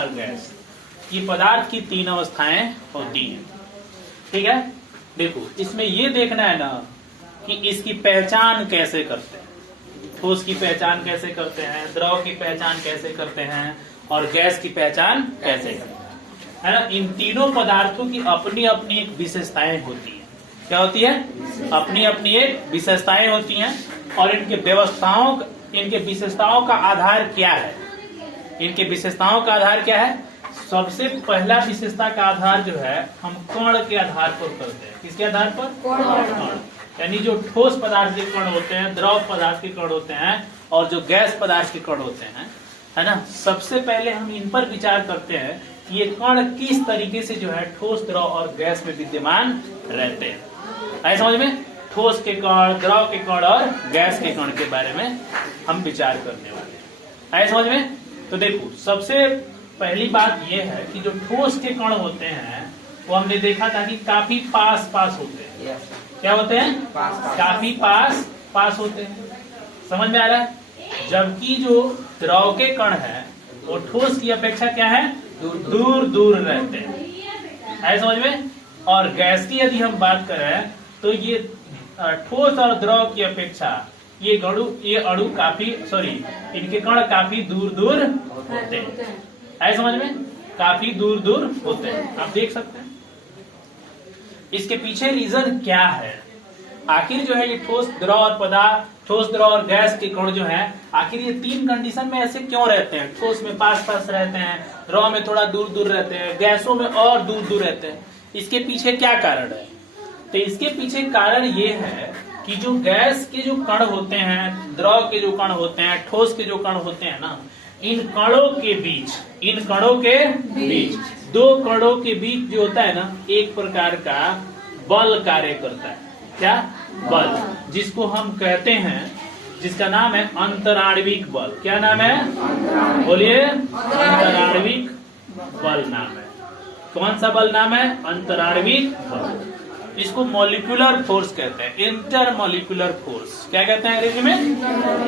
और गैस, ये पदार्थ की तीन अवस्थाएं होती हैं। ठीक है, देखो इसमें ये देखना है ना कि इसकी पहचान कैसे करते हैं, ठोस की पहचान कैसे करते हैं, द्रव की पहचान कैसे करते हैं और गैस की पहचान कैसे करते हैं, है ना। इन तीनों पदार्थों की अपनी अपनी एक विशेषताएं होती हैं। क्या होती है? अपनी अपनी एक विशेषताएं होती हैं। और इनके विशेषताओं का आधार क्या है? इनके विशेषताओं का आधार क्या है? सबसे पहला विशेषता का आधार जो है हम कण के आधार पर करते हैं। किसके आधार पर? कण। यानी जो ठोस पदार्थ के कण होते हैं, द्रव पदार्थ के कण होते हैं और जो गैस पदार्थ के कण होते हैं, है ना, सबसे पहले हम इन पर विचार करते हैं कि ये कण किस तरीके से जो है ठोस, द्रव और गैस में विद्यमान रहते हैं। आए समझ में? ठोस के कण, द्रव के कण और गैस के कण के बारे में हम विचार करने वाले हैं। आए समझ में? तो देखो सबसे पहली बात यह है कि जो ठोस के कण होते हैं वो हमने देखा था कि काफी पास पास होते हैं। क्या होते हैं? काफी पास पास होते हैं। समझ में आ रहा है? जबकि जो द्रव के कण है वो ठोस की अपेक्षा क्या है? दूर दूर रहते हैं। है समझ में? और गैस की यदि हम बात करें तो ये ठोस और द्रव की अपेक्षा ये अणु इनके कण काफी दूर दूर होते हैं। है समझ में? काफी दूर दूर होते हैं। आप देख सकते हैं इसके पीछे रीजन क्या है। आखिर जो है ये ठोस, द्रव और गैस के कण जो है, आखिर ये तीन कंडीशन में ऐसे क्यों रहते हैं? ठोस में पास पास रहते हैं, द्रव में थोड़ा दूर दूर रहते हैं, गैसों में और दूर दूर रहते हैं। इसके पीछे क्या कारण है? तो इसके पीछे कारण ये है कि जो गैस के जो कण होते हैं, द्रव के जो कण होते हैं, ठोस के जो कण होते हैं ना, इन कणों के बीच दो कणों के बीच जो होता है ना, एक प्रकार का बल कार्य करता है। क्या? बल, जिसको हम कहते हैं, जिसका नाम है अंतराण्विक बल। क्या नाम है? बोलिए। अंतराण्विक बल नाम है। कौन सा बल नाम है? अंतराण्विक बल। इसको मॉलिक्यूलर फोर्स कहते हैं, इंटरमॉलिक्यूलर फोर्स। क्या कहते हैं अंग्रेजी में?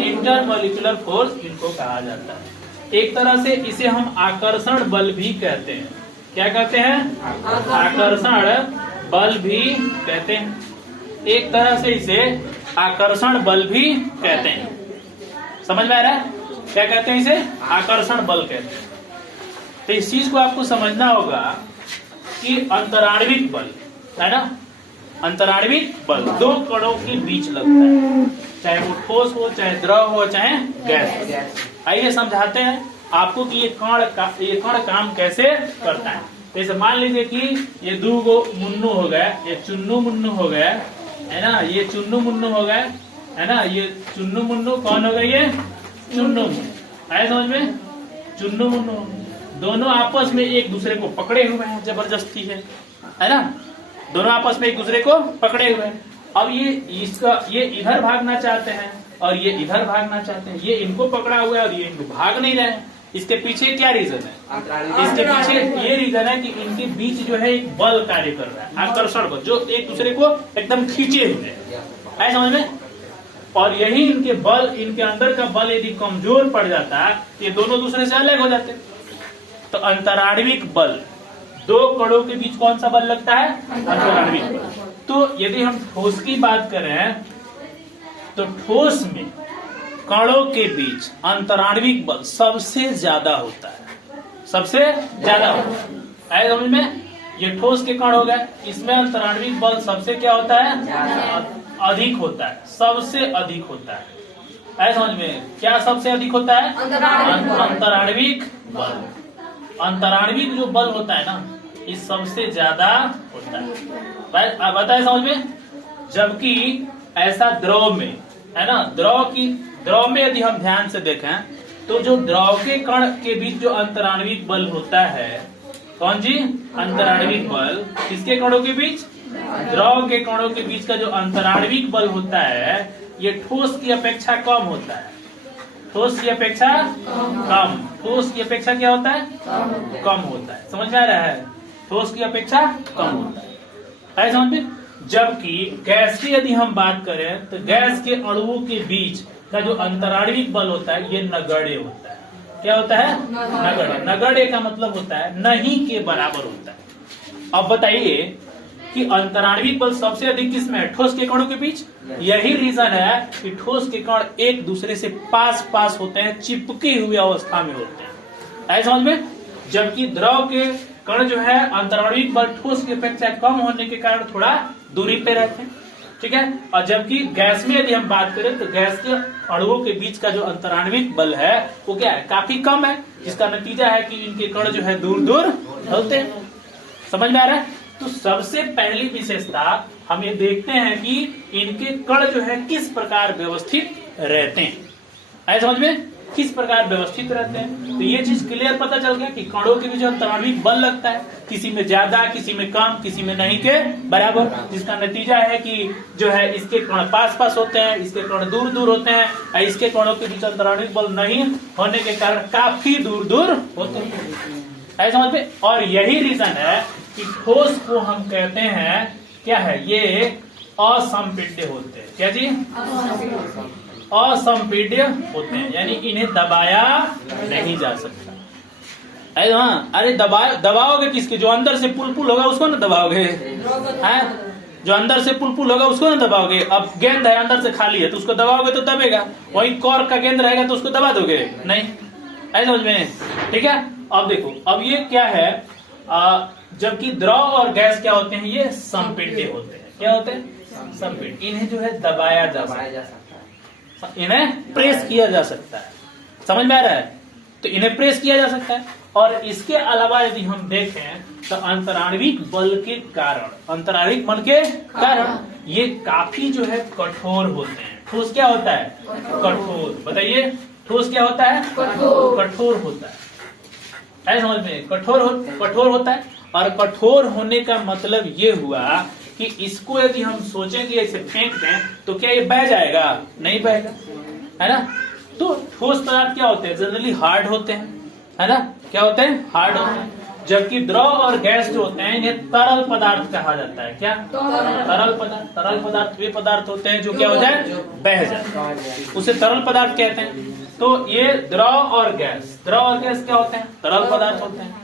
इंटरमॉलिक्यूलर फोर्स इनको कहा जाता है। एक तरह से इसे हम आकर्षण बल भी कहते हैं। क्या कहते हैं? आकर्षण बल भी कहते हैं। एक तरह से इसे आकर्षण बल भी कहते हैं। समझ में आ रहा है? क्या कहते हैं इसे? आकर्षण बल कहते हैं। तो इस चीज को आपको समझना होगा कि अंतराण्विक बल है ना, अंतराण्विक बल दो कणों के बीच लगता है, चाहे वो ठोस हो, चाहे द्रव हो, चाहे गैस। आइए समझाते हैं आपको कि ये कण काम कैसे करता है। जैसे मान लीजिए कि ये दो गो मुन्नू हो गए, ये चुन्नू मुन्नू हो गए, है ना, ये चुन्नू मुन्नू हो गए, है ना, ये चुन्नू मुन्नू कौन हो गए? ये चुन्नू मुन्नू। है समझ में? चुन्नू मुन्नू दोनों आपस में एक दूसरे को पकड़े हुए हैं, जबरदस्ती है ना, दोनों आपस में एक दूसरे को पकड़े हुए हैं। अब ये इधर भागना चाहते हैं और ये इधर भागना चाहते हैं। ये इनको पकड़ा हुआ है और ये इनको भाग नहीं रहे हैं। इसके पीछे क्या रीजन है? इसके पीछे ये रीजन है कि इनके बीच जो है एक बल कार्य कर रहा है, आकर्षण बल, जो एक दूसरे को एकदम खींचे हुए है। समझ में? और यही इनके बल, इनके अंदर का बल यदि कमजोर पड़ जाता है, ये दोनों दूसरे से अलग हो जाते हैं। तो अंतराण्विक बल, दो कणों के बीच कौन सा बल लगता है? अंतराण्विक बल। तो यदि हम ठोस की बात करें तो ठोस में कणों के बीच अंतराण्विक बल सबसे ज्यादा होता है, सबसे ज्यादा होता है। समझ में? ये ठोस के कण हो गए, इसमें अंतराण्विक बल सबसे क्या होता है? अधिक होता है, सबसे अधिक होता है। समझ में? क्या सबसे अधिक होता है? अंतराण्विक बल। अंतराण्विक जो बल होता है ना, ये सबसे ज्यादा होता है। बताए समझ में? जबकि ऐसा द्रव में, है ना, द्रव में यदि हम ध्यान से देखें तो जो द्रव के कण के बीच जो अंतराण्विक बल होता है, कौन जी? अंतराण्विक बल। किसके कणों के बीच? द्रव के कणों के बीच का जो अंतराण्विक बल होता है, ये ठोस की अपेक्षा कम होता है। ठोस की अपेक्षा कम। ठोस की अपेक्षा क्या होता है? कम होता है। समझ में आ रहा है? ठोस की अपेक्षा कम होता है। समझ में? जबकि गैस की यदि हम बात करें तो गैस के अणुओं के बीच का जो अंतराण्विक बल होता है, ये नगण्य होता है। क्या होता है? नगण्य। नगण्य का मतलब होता है नहीं के बराबर होता है। अब बताइए कि अंतराण्विक बल सबसे अधिक किसमें है? ठोस के कणों के बीच। यही रीजन है कि ठोस के कण एक दूसरे से पास पास होते हैं, चिपके हुए अवस्था में होते हैं, ऐसा समझ में। जबकि द्रव के कण जो है अंतराण्विक बल ठोस की अपेक्षा कम होने के कारण थोड़ा दूरी पे रहते हैं, ठीक है। और जबकि गैस में यदि हम बात करें तो गैस के अणुओं के बीच का जो अंतराण्विक बल है वो क्या है? काफी कम है, जिसका नतीजा है कि इनके कण जो है दूर दूर होते हैं। समझ में आ रहा है? तो सबसे पहली विशेषता हम ये देखते हैं कि इनके कण जो है किस प्रकार व्यवस्थित रहते हैं, ऐसा समझ में, किस प्रकार व्यवस्थित रहते हैं। तो ये चीज क्लियर पता चल गया कि कणों के बीच अंतराण्विक बल लगता है, किसी में ज्यादा, किसी में कम, किसी में नहीं के बराबर, जिसका नतीजा है कि जो है इसके कण पास पास होते हैं, इसके कण दूर दूर होते हैं, और इसके कणों के बीच अंतराण्विक बल नहीं होने के कारण काफी दूर दूर होते हैं, ऐसा समझ में। और यही रीजन है कि ठोस को हम कहते हैं क्या है? ये असंपीड्य होते हैं। क्या जी? असंपीड्य होते हैं, यानी इन्हें दबाया नहीं जा सकता। अरे हाँ, अरे दबाओगे किसके? जो अंदर से पुल होगा उसको ना दबाओगे, है? जो अंदर से पुल होगा उसको ना दबाओगे। अब गेंद है अंदर से खाली है तो उसको दबाओगे तो दबेगा, वही कॉर्क का गेंद रहेगा तो उसको दबा दोगे नहीं, ऐसा समझ में, ठीक है। अब देखो, अब ये क्या है? जबकि द्रव और गैस क्या होते हैं? ये संपीड्य होते हैं। क्या होते हैं? संपीड्य। इन्हें जो है दबाया जा सकता है, इन्हें प्रेस किया जा सकता है। समझ में आ रहा है? तो इन्हें प्रेस किया जा सकता है। और इसके अलावा यदि हम देखें तो अंतराण्विक बल के कारण, अंतराण्विक बल के कारण ये काफी जो है कठोर होते हैं। ठोस क्या होता है? कठोर। बताइए, ठोस क्या होता है? कठोर होता है, ऐसा समझ में, कठोर होता है। और कठोर होने का मतलब ये हुआ कि इसको यदि हम सोचें कि ऐसे फेंक दें तो क्या ये बह जाएगा? नहीं बहेगा, है ना। तो ठोस पदार्थ क्या होते हैं? जनरली हार्ड होते हैं, है ना। क्या होते हैं? हार्ड होते हैं। जबकि द्रव और गैस जो होते हैं इन्हें तरल पदार्थ कहा जाता है। क्या? तरल पदार्थ। तरल पदार्थ वे पदार्थ होते हैं जो क्या हो जाए? बह जाए, उसे तरल पदार्थ कहते हैं। तो ये द्रव और गैस क्या होते हैं? तरल पदार्थ होते हैं,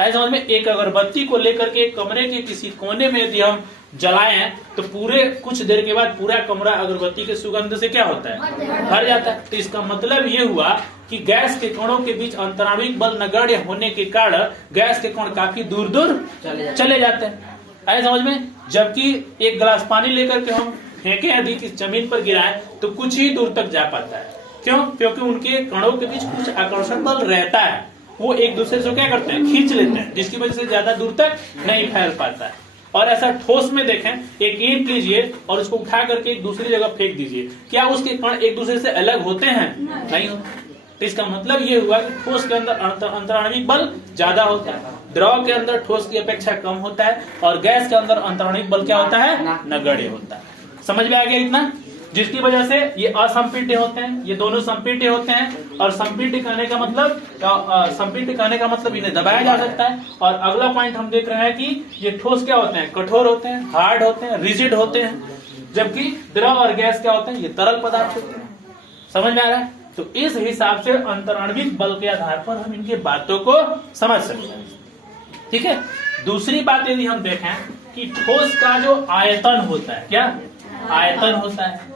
ऐसा समझ में। एक अगरबत्ती को लेकर के कमरे के किसी कोने में यदि हम जलाएं तो पूरे कुछ देर के बाद पूरा कमरा अगरबत्ती के सुगंध से क्या होता है? भर जाता है। तो इसका मतलब ये हुआ कि गैस के कणों के बीच अंतराण्विक बल नगण्य होने के कारण गैस के कण काफी दूर दूर चले जाते हैं, ऐसा समझ में। जबकि एक गिलास पानी लेकर के हम फेंके यदि जमीन पर गिराएं तो कुछ ही दूर तक जा पाता है। क्यों? क्योंकि उनके कणों के बीच कुछ आकर्षण बल रहता है, वो एक दूसरे से क्या करते हैं? खींच लेते हैं, जिसकी वजह से ज्यादा दूर तक नहीं फैल पाता है। और ऐसा ठोस में देखें, एक ईंट लीजिए और उसको उठा करके एक दूसरी जगह फेंक दीजिए, क्या उसके कण एक दूसरे से अलग होते हैं? नहीं होते। तो इसका मतलब ये हुआ कि ठोस के अंदर अंतराण्विक बल ज्यादा होता है, द्रव के अंदर ठोस की अपेक्षा कम होता है, और गैस के अंदर अंतराण्विक बल क्या होता है? नगण्य होता है। समझ में आ गया इतना? जिसकी वजह से ये असंपीड्य होते हैं, ये दोनों संपीड्य होते हैं। और संपीड्य कहने का मतलब इन्हें दबाया जा सकता है। और अगला पॉइंट हम देख रहे हैं कि ये ठोस क्या होते हैं? कठोर होते हैं, हार्ड होते हैं, रिजिड होते हैं। जबकि द्रव और गैस क्या होते हैं? ये तरल पदार्थ होते हैं। समझ में आ रहा है? तो इस हिसाब से अंतराण्विक बल के आधार पर हम इनके बातों को समझ सकते हैं, ठीक है। दूसरी बात यदि हम देखें कि ठोस का जो आयतन होता है, क्या आयतन होता है?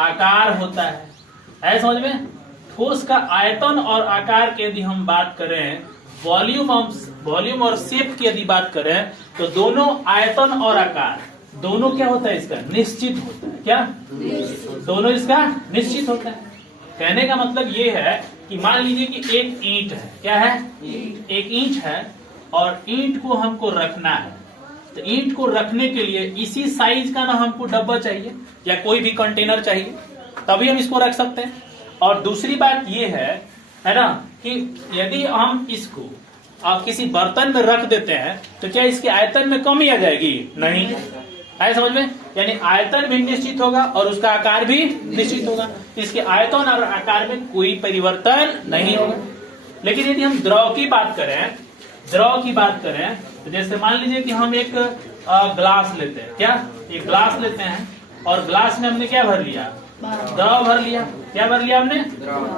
आकार होता है, समझ में। ठोस का आयतन और आकार की यदि हम बात करें, वॉल्यूम और शेप की यदि बात करें, तो दोनों आयतन और आकार दोनों क्या होता है? इसका निश्चित होता है। क्या? दोनों इसका निश्चित होता है। कहने का मतलब ये है कि मान लीजिए कि एक ईंट है। क्या है? एक ईंट है और ईंट को हमको रखना है। तो ईंट को रखने के लिए इसी साइज का ना हमको डब्बा चाहिए या कोई भी कंटेनर चाहिए, तभी हम इसको रख सकते हैं। और दूसरी बात ये है ना, कि यदि हम इसको किसी बर्तन में रख देते हैं तो क्या इसके आयतन में कमी आ जाएगी? नहीं, है समझ में। यानी आयतन भी निश्चित होगा और उसका आकार भी निश्चित होगा। इसके आयतन और आकार में कोई परिवर्तन नहीं होगा। लेकिन यदि हम द्रव की बात करें तो जैसे मान लीजिए कि हम एक ग्लास लेते हैं। क्या? एक ग्लास लेते हैं और ग्लास में हमने क्या भर लिया? द्रव भर लिया। क्या भर लिया हमने?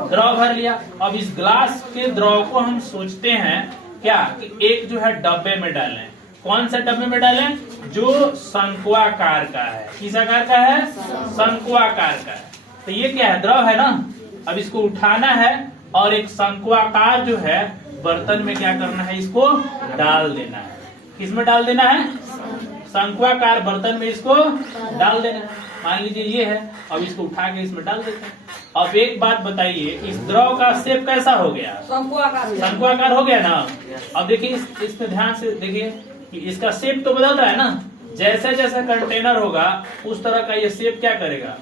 द्रव भर लिया। अब इस ग्लास के द्रव को हम सोचते हैं क्या कि एक जो है डब्बे में डालें। कौन सा डब्बे में डालें? जो शंक्वाकार का है। किस आकार का है? शंक्वाकार का है। तो ये क्या है? द्रव है ना। अब इसको उठाना है और एक शंक्वाकार जो है बर्तन में क्या करना है? इसको डाल देना है। किसमें डाल देना है? शंक्वाकार बर्तन में इसको डाल देना है। मान लीजिए ये है। अब इसको उठा के इसमें डाल देते हैं। अब एक बात बताइए, इस द्रव का शेप कैसा हो गया? शंक्वाकार हो गया ना। अब देखिए इसमें ध्यान से देखिए कि इसका शेप तो बदल रहा है ना। जैसे जैसे कंटेनर होगा उस तरह का ये शेप क्या करेगा?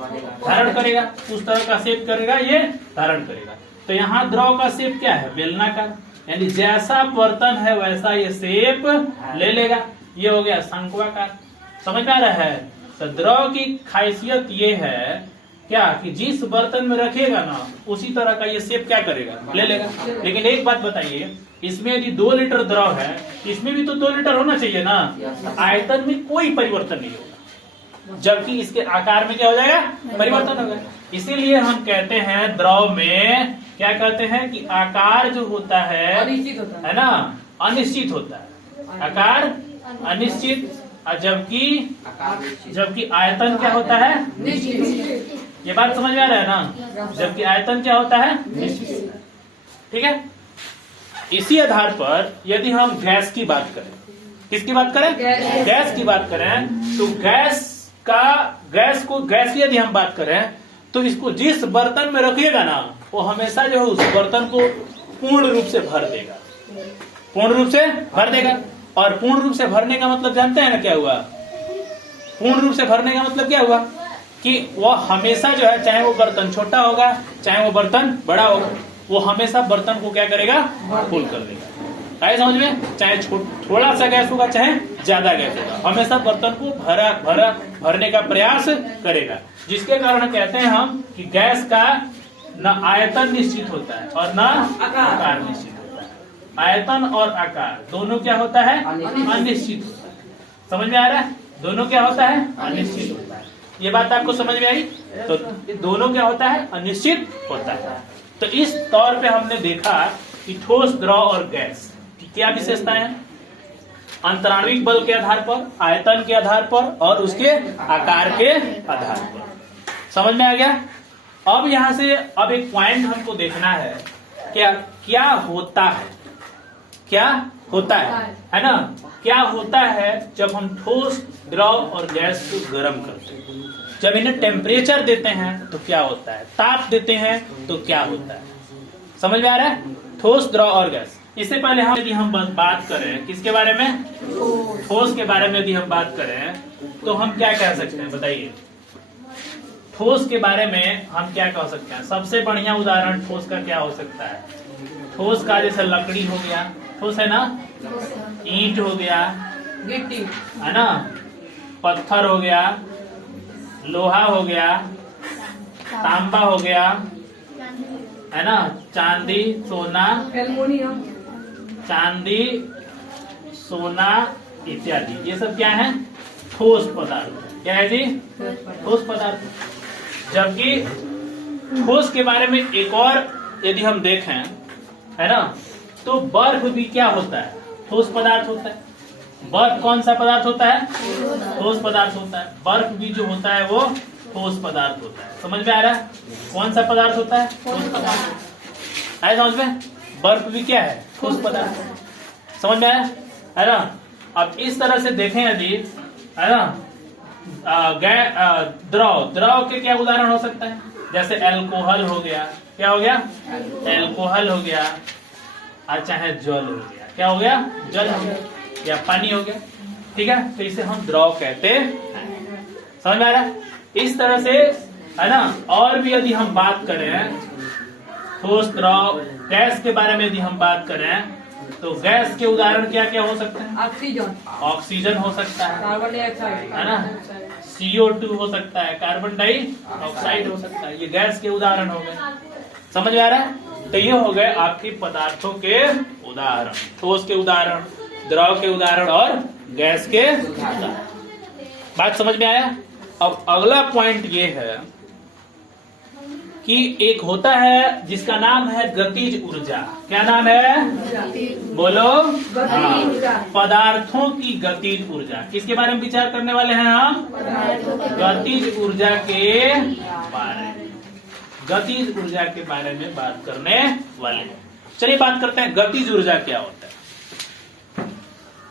धारण करेगा। उस तरह का शेप करेगा, ये धारण करेगा। तो यहाँ द्रव का शेप क्या है? बेलनाकार। यानी जैसा बर्तन है वैसा ये शेप ले लेगा। ये हो गया शंक्वाकार। समझ में आ रहा है? तो द्रव की खासियत ये है क्या कि जिस बर्तन में रखेगा ना उसी तरह का ये शेप क्या करेगा? ले लेगा। लेकिन एक बात बताइए, इसमें यदि 2 लीटर द्रव है, इसमें भी तो 2 लीटर होना चाहिए ना। आयतन में कोई परिवर्तन नहीं होगा, जबकि इसके आकार में क्या हो जाएगा? परिवर्तन होगा। इसीलिए हम कहते हैं द्रव में क्या कहते हैं कि आकार जो होता है ना, अनिश्चित होता है। आकार अनिश्चित, जबकि आयतन क्या होता है? निश्चित। ये बात समझ में आ रहा है ना? जबकि आयतन क्या होता है? निश्चित। ठीक है। इसी आधार पर यदि हम गैस की बात करें, किसकी बात करें? गैस की बात करें तो गैस की यदि हम बात करें तो इसको जिस बर्तन में रखिएगा ना वो हमेशा जो है उस बर्तन को पूर्ण रूप से भर देगा। पूर्ण रूप से भर देगा। और पूर्ण रूप से भरने का मतलब जानते हैं ना क्या हुआ? पूर्ण रूप से भरने का मतलब क्या हुआ कि वह हमेशा जो है, चाहे वो बर्तन छोटा होगा चाहे वो बर्तन बड़ा होगा, वो हमेशा बर्तन को क्या करेगा? फुल कर देगा। आए समझ में? चाहे थोड़ा सा गैस होगा चाहे ज्यादा गैस होगा, हमेशा बर्तन को भरने का प्रयास करेगा। जिसके कारण कहते हैं हम कि गैस का न आयतन निश्चित होता है और न आकार निश्चित होता है। आयतन और आकार दोनों क्या होता है? अनिश्चित होता है। समझ में आ रहा है? दोनों क्या होता है? अनिश्चित होता है। ये बात आपको समझ में आई? तो दोनों क्या होता है? अनिश्चित होता है। तो इस तौर पे हमने देखा कि ठोस, द्रव और गैस की क्या विशेषताएं हैं। अंतराणविक बल के आधार पर, आयतन के आधार पर और उसके आकार के आधार पर। समझ में आ गया? अब यहां से अब एक पॉइंट हमको देखना है, क्या होता है? क्या होता है ना? क्या होता है जब हम ठोस, द्रव और गैस को गर्म करते हैं? जब इन्हें टेम्परेचर देते हैं तो क्या होता है? ताप देते हैं तो क्या होता है? समझ में आ रहा है? ठोस, द्रव और गैस। इससे पहले यदि हम बात करें किसके बारे में? ठोस के बारे में यदि हम बात करें तो हम क्या कह सकते हैं? बताइए। ठोस के बारे में हम क्या कह सकते हैं? सबसे बढ़िया उदाहरण ठोस का क्या हो सकता है? ठोस का जैसे लकड़ी हो गया, ठोस है ना। ईंट हो गया, गिट्टी है ना। पत्थर हो गया, लोहा हो गया, तांबा हो गया, है ना। चांदी, सोना, एल्युमिनियम, चांदी, सोना इत्यादि, ये सब क्या है? ठोस पदार्थ। क्या है जी? ठोस पदार्थ। जबकि ठोस के बारे में एक और यदि हम देखें, है ना, तो बर्फ भी क्या होता है? ठोस पदार्थ होता है। बर्फ कौन सा पदार्थ होता है? ठोस पदार्थ होता है। बर्फ भी जो होता है वो ठोस पदार्थ होता है। समझ में आ रहा है? कौन सा पदार्थ होता है? ठोस पदार्थ। आए समझ में? बर्फ भी क्या है? ठोस पदार्थ। समझ में आया? है ना। अब इस तरह से देखें यदि, है ना, द्रव के क्या उदाहरण हो सकता है? जैसे एल्कोहल हो गया। क्या हो गया? एल्कोहल हो गया। और चाहे जल हो गया। क्या हो गया? जल हो गया या पानी हो गया। ठीक है, तो इसे हम द्रव कहते हैं। समझ में आ रहा है? इस तरह से, है ना। और भी यदि हम बात करें ठोस, द्रव, गैस के बारे में यदि हम बात करें तो गैस के उदाहरण क्या क्या हो सकते हैं? ऑक्सीजन हो सकता है, कार्बन डाइऑक्साइड, है ना। CO2 हो सकता है, कार्बन डाइऑक्साइड हो सकता है। ये गैस के उदाहरण हो गए। समझ में आ रहा है? तो ये हो गए आपके पदार्थों के उदाहरण। ठोस के उदाहरण, द्रव के उदाहरण और गैस के उदाहरण। बात समझ में आया? अब अगला पॉइंट ये है कि एक होता है जिसका नाम है गतिज ऊर्जा। क्या नाम है? बोलो। पदार्थों की गतिज ऊर्जा। किसके बारे में विचार करने वाले हैं हम? गतिज ऊर्जा के बारे में। गतिज ऊर्जा के बारे में बात करने वाले हैं। चलिए बात करते हैं गतिज ऊर्जा क्या होता है।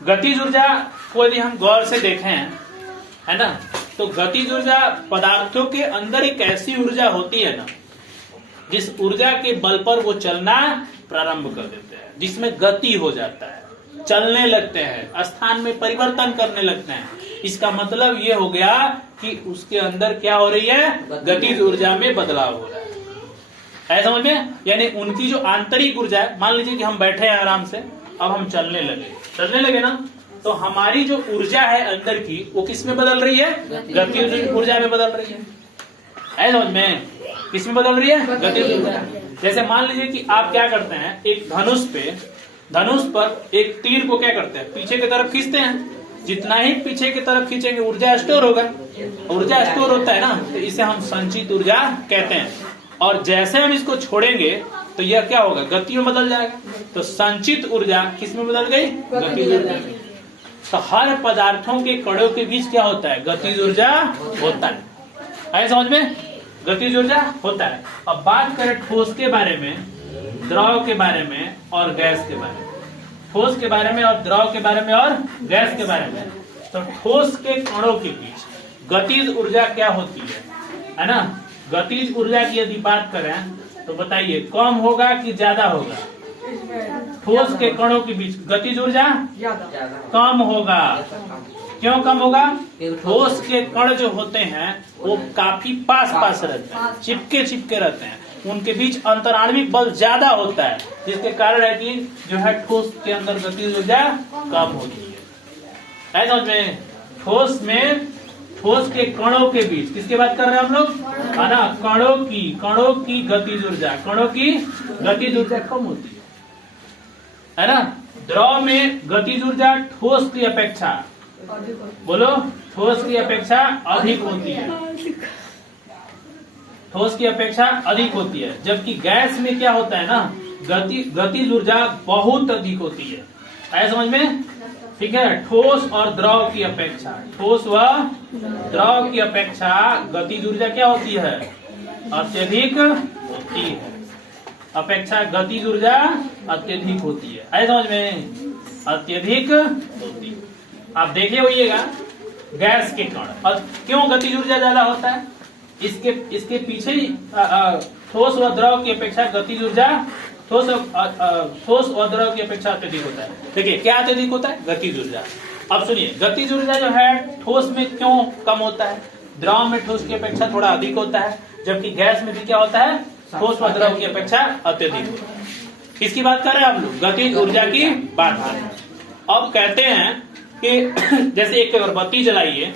गतिज ऊर्जा को यदि हम गौर से देखें, है ना, तो गतिज ऊर्जा पदार्थों के अंदर एक ऐसी ऊर्जा होती है ना, जिस ऊर्जा के बल पर वो चलना प्रारंभ कर देते हैं, जिसमें गति हो जाता है, चलने लगते हैं, स्थान में परिवर्तन करने लगते हैं। इसका मतलब ये हो गया कि उसके अंदर क्या हो रही है? गतिज ऊर्जा में बदलाव हो रहा है। ऐसा समझ में? यानी उनकी जो आंतरिक ऊर्जा है, मान लीजिए कि हम बैठे हैं आराम से, अब हम चलने लगे ना, तो हमारी जो ऊर्जा है अंदर की, वो किस में बदल रही है? गतिज ऊर्जा में बदल रही है। ऐसा समझ में? किस में बदल रही है? गतिज ऊर्जा। जैसे मान लीजिए कि आप क्या करते हैं, एक धनुष पर एक तीर को क्या करते हैं? पीछे की तरफ खींचते हैं। जितना ही पीछे की तरफ खींचेंगे ऊर्जा स्टोर होगा। ऊर्जा स्टोर होता है ना, तो इसे हम संचित ऊर्जा कहते हैं। और जैसे हम इसको छोड़ेंगे तो यह क्या होगा? गति में बदल जाएगा। तो संचित ऊर्जा किस में बदल गई? गतिज ऊर्जा में। तो हर पदार्थों के कणों के बीच क्या होता है? गतिज ऊर्जा होता है। है समझ में? गतिज ऊर्जा होता है। अब बात करें ठोस के बारे में, द्रव के बारे में और गैस के बारे में। ठोस के बारे में और द्रव के बारे में और गैस के बारे में। तो ठोस के कणों के बीच गतिज ऊर्जा क्या होती है ना? गतिज ऊर्जा की यदि बात करें तो बताइए, कम होगा कि ज्यादा होगा? ठोस के कणों के बीच गतिज ऊर्जा कम होगा। क्यों कम होगा? ठोस के कण जो होते हैं वो काफी पास रहते हैं, चिपके रहते हैं, उनके बीच अंतराण्विक बल ज्यादा होता है, जिसके कारण है कि जो है ठोस के अंदर गतिज ऊर्जा कम होती है। समझ में? ठोस के कणों के बीच किसकी बात कर रहे हैं हम लोग? है ना, कणों की गतिज ऊर्जा, कणों की गतिज ऊर्जा कम होती है ना। द्रव में गतिज ऊर्जा ठोस की अपेक्षा, बोलो, ठोस की अपेक्षा अधिक होती है। ठोस की अपेक्षा अधिक होती है। जबकि गैस में क्या होता है ना, गतिज ऊर्जा बहुत अधिक होती है। ऐसा समझ में? ठीक है। ठोस और द्रव की अपेक्षा, ठोस व द्रव की अपेक्षा गतिज ऊर्जा क्या होती है? अत्यधिक होती है। अपेक्षा गतिज ऊर्जा अत्यधिक होती है। ऐसा समझ में? अत्यधिक होती है। आप देखे होइएगा गैस के कण क्यों गतिज ऊर्जा ज्यादा होता है? इसके पीछे ही ठोस व द्रव की अपेक्षा गतिज ऊर्जा ठोस और द्रव की अपेक्षा अत्यधिक होता है। देखिए क्या अत्यधिक होता है? गतिज ऊर्जा। अब सुनिए, गतिज ऊर्जा जो है ठोस में क्यों कम होता है? द्रव में ठोस की अपेक्षा थोड़ा अधिक होता है, जबकि गैस में भी क्या होता है? ठोस व द्रव की अपेक्षा अत्यधिक होता है। किसकी बात कर रहे हैं हम लोग? गतिज ऊर्जा की बात कर रहे हैं। अब कहते हैं कि जैसे एक अगरबत्ती जलाइए,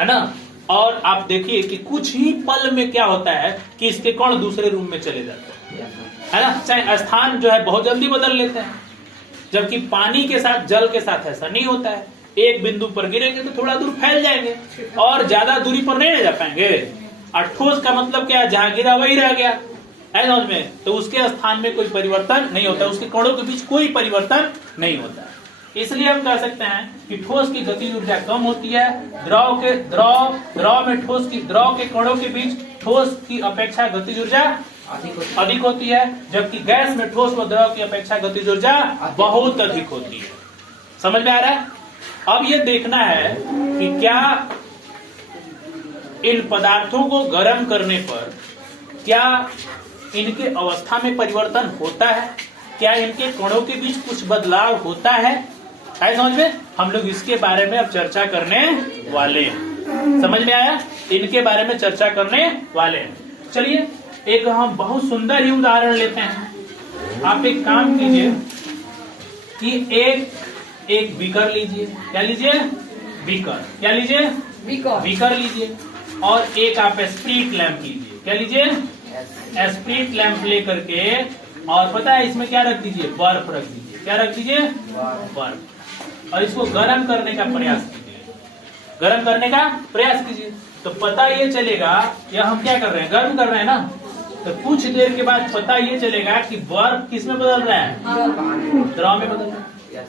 है ना, और आप देखिए कि कुछ ही पल में क्या होता है कि इसके कण दूसरे रूम में चले जाते हैं, है ना, चाहे स्थान जो है बहुत जल्दी बदल लेते हैं। जबकि पानी के साथ, जल के साथ ऐसा नहीं होता है। एक बिंदु पर गिरेंगे तो थोड़ा दूर फैल जाएंगे और ज्यादा दूरी पर नहीं ले जा पाएंगे। और ठोस का मतलब क्या है? जहां गिरा वही रह गया, है ना में, तो उसके स्थान में कोई परिवर्तन नहीं होता, उसके कणों के बीच कोई परिवर्तन नहीं होता। इसलिए हम कह सकते हैं कि ठोस की गतिज ऊर्जा कम होती है। द्रव के कणों के बीच ठोस की अपेक्षा गतिज ऊर्जा अधिक होती है, जबकि गैस में ठोस व द्रव की अपेक्षा गतिज ऊर्जा बहुत अधिक होती है। समझ में आ रहा है? अब ये देखना है कि क्या इन पदार्थों को गर्म करने पर क्या इनके अवस्था में परिवर्तन होता है? क्या इनके कणों के बीच कुछ बदलाव होता है? समझ में? हम लोग इसके बारे में अब चर्चा करने वाले हैं। समझ में आया? इनके बारे में चर्चा करने वाले हैं। चलिए एक हम बहुत सुंदर ही उदाहरण लेते हैं। आप एक काम कीजिए कि एक बीकर लीजिए। क्या लीजिए? बीकर। क्या लीजिए? बीकर लीजिए। और एक आप स्प्रिट लैंप लीजिए। क्या लीजिए? स्प्रिट लैंप लेकर के, और पता है इसमें क्या रख दीजिए? बर्फ रख दीजिए। क्या रख दीजिए? बर्फ। और इसको गर्म करने का प्रयास कीजिए। गर्म करने का प्रयास कीजिए तो पता ये चलेगा, या हम क्या कर रहे हैं? गर्म कर रहे हैं ना, तो कुछ देर के बाद पता ये चलेगा कि बर्फ किस में बदल रहा है, द्रव में बदल रहा है।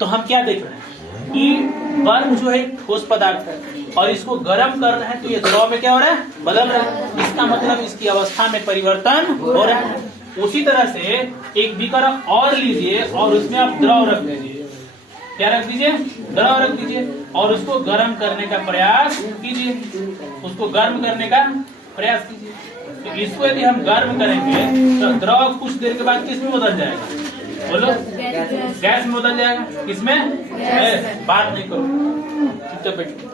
तो हम क्या देख रहे हैं कि बर्फ जो है एक ठोस पदार्थ है और इसको गर्म कर रहे हैं तो ये द्रव में क्या हो रहा है, बदल रहा है। इसका मतलब इसकी अवस्था में परिवर्तन हो रहा है। उसी तरह से एक बीकर और लीजिए और उसमें आप द्रव रख दीजिए। क्या रख दीजिए, द्रव रख दीजिए और उसको गर्म करने का प्रयास कीजिए, उसको गर्म करने का प्रयास कीजिए। तो इसको यदि हम गर्म करेंगे तो द्रव कुछ देर के बाद किस में बदल जाएगा, बोलो, गैस में बदल जाएगा। किसमें, बात नहीं करो, चुपचाप बैठो,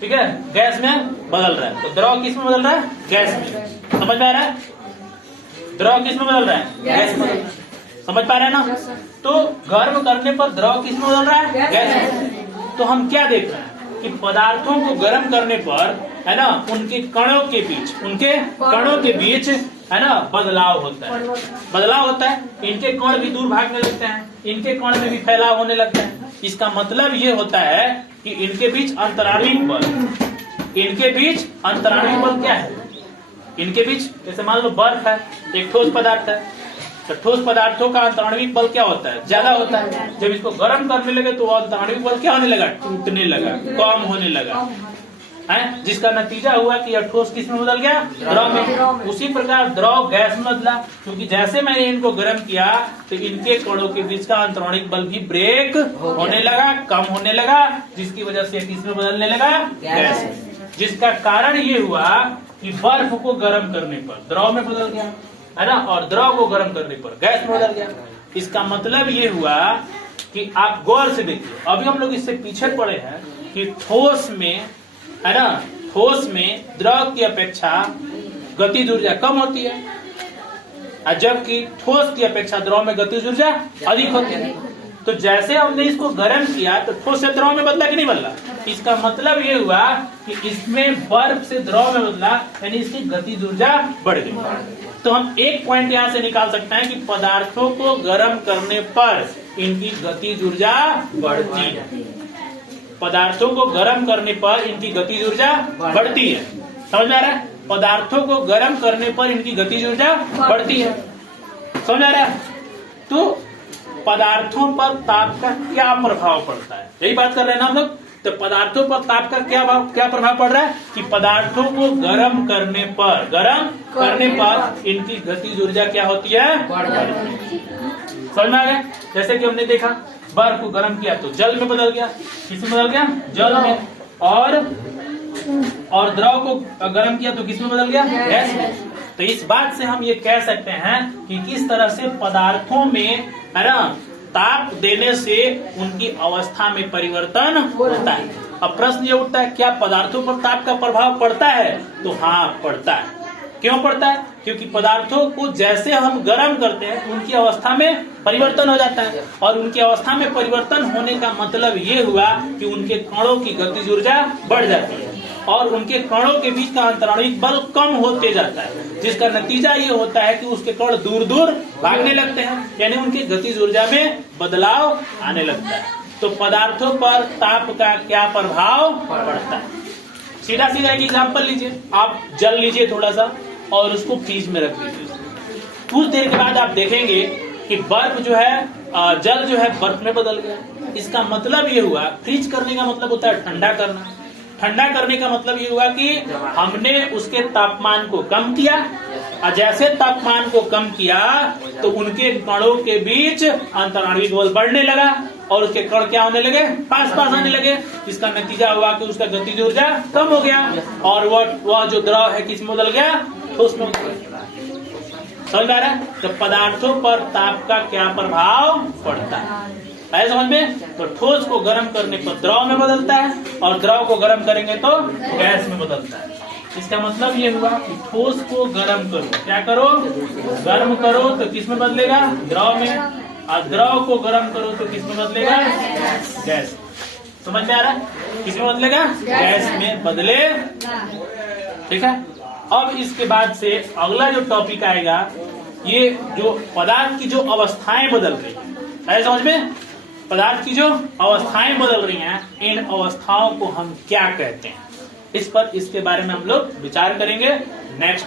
ठीक है। गैस में बदल रहा है तो द्रव किस में बदल रहा है, गैस में। समझ में आ रहा है, द्रव किस में बदल रहा है, गैस में। समझ पा रहे हैं ना। तो गर्म करने पर द्रव किस में बदल रहा है, गैस में। तो हम क्या देख रहे हैं कि पदार्थों को गर्म करने पर है ना उनके कणों के बीच है ना बदलाव होता है, बदलाव होता है। इनके कण भी दूर भागने लगते हैं, इनके कण में भी फैलाव होने लगता है। इसका मतलब ये होता है कि इनके बीच अंतराणविक बल, इनके बीच अंतराणविक बल क्या है, इनके बीच जैसे मान लो बर्फ है, एक ठोस पदार्थ है, तो ठोस पदार्थों का अंतराणविक बल क्या होता है, ज्यादा होता है। जब इसको गर्म करने लगे तो अंतराणविक बल क्या होने लगा, टूटने लगा, कम होने लगा है, जिसका नतीजा हुआ कि यह ठोस किस में बदल गया, द्रव में। उसी प्रकार द्रव गैस में बदला, क्योंकि जैसे मैंने इनको गर्म किया तो इनके कणों के बीच का अंतराणिक बल भी ब्रेक होने लगा, कम होने लगा, जिसकी वजह से किस में बदलने लगा, गैस में। जिसका कारण ये हुआ कि बर्फ को गर्म करने पर द्रव में बदल गया है ना, और द्रव को गर्म करने पर गैस में बदल गया। इसका मतलब ये हुआ कि आप गौर से देखिए, अभी हम लोग इससे पीछे पड़े हैं कि ठोस में है ना, ठोस में द्रव की अपेक्षा गतिज ऊर्जा कम होती है, जबकि ठोस की अपेक्षा द्रव में गतिज ऊर्जा अधिक होती है। तो जैसे हमने इसको गर्म किया तो ठोस से द्रव में बदला कि नहीं बदला। इसका मतलब ये हुआ कि इसमें बर्फ से द्रव में बदला, यानी इसकी गतिज ऊर्जा बढ़ गई। तो हम एक पॉइंट यहाँ से निकाल सकते हैं कि पदार्थों को गर्म करने पर इनकी गतिज ऊर्जा बढ़ती है, पदार्थों को गर्म करने पर इनकी गतिज ऊर्जा बढ़ती है। समझ में आ रहा है, पदार्थों को गर्म करने पर इनकी गतिज ऊर्जा बढ़ती है। समझ आ रहा है। तो पदार्थों पर ताप का क्या प्रभाव पड़ता है, यही बात कर रहे हैं ना हम लोग। तो पदार्थों पर ताप का क्या प्रभाव पड़ रहा है कि पदार्थों को गर्म करने पर इनकी गतिज ऊर्जा क्या होती है, समझ में आ गया। जैसे कि हमने देखा बर्फ को गर्म किया तो जल में बदल गया, किस में बदल गया, जल में। और द्रव को गर्म किया तो किस में बदल गया, गैस में। तो इस बात से हम ये कह सकते हैं कि किस तरह से पदार्थों में है ना ताप देने से उनकी अवस्था में परिवर्तन होता है। अब प्रश्न ये उठता है, क्या पदार्थों पर ताप का प्रभाव पड़ता है, तो हाँ पड़ता है। क्यों पड़ता है, क्योंकि पदार्थों को जैसे हम गर्म करते हैं उनकी अवस्था में परिवर्तन हो जाता है, और उनकी अवस्था में परिवर्तन होने का मतलब ये हुआ कि उनके कणों की गतिज ऊर्जा बढ़ जाती है और उनके कणों के बीच का अंतराणविक बल कम होते जाता है, जिसका नतीजा ये होता है कि उसके कण दूर दूर भागने लगते हैं, यानी उनकी गतिज ऊर्जा में बदलाव आने लगता है। तो पदार्थों पर ताप का क्या प्रभाव पड़ता है, सीधा सीधा एक एग्जाम्पल लीजिए, आप जल लीजिए थोड़ा सा और उसको फ्रीज में रख दीजिए। कुछ देर के बाद आप देखेंगे कि बर्फ जो है, जल जो है बर्फ में बदल गया। इसका मतलब ये हुआ, फ्रीज करने का मतलब होता है ठंडा करना। ठंडा करने का मतलब ये हुआ कि हमने उसके तापमान को कम किया, और जैसे तापमान को कम किया तो उनके कणों के बीच अंतराणविक बल बढ़ने लगा और उसके कण क्या होने लगे, पास पास आने लगे। इसका नतीजा हुआ कि उसका गतिज ऊर्जा कम हो गया और वह जो द्रव है किस में बदल गया, ठोस में बदल गया। समझ में आ रहा है। तो पदार्थों पर ताप का क्या प्रभाव पड़ता है, आया समझ में। तो ठोस को गर्म करने पर द्रव में बदलता है और द्रव को गर्म करेंगे तो गैस में बदलता है। इसका मतलब ये हुआ कि ठोस को गर्म करो, क्या करो, गर्म करो तो किस में बदलेगा, द्रव में, और द्रव को गर्म करो तो किस में बदलेगा, गैस। समझ में आ रहा है, किस में बदलेगा, गैस में बदले। ठीक है। अब इसके बाद से अगला जो टॉपिक आएगा, ये जो पदार्थ की जो अवस्थाएं बदल रही है, समझ में, पदार्थ की जो अवस्थाएं बदल रही हैं, इन अवस्थाओं को हम क्या कहते हैं, इस पर, इसके बारे में हम लोग विचार करेंगे नेक्स्ट।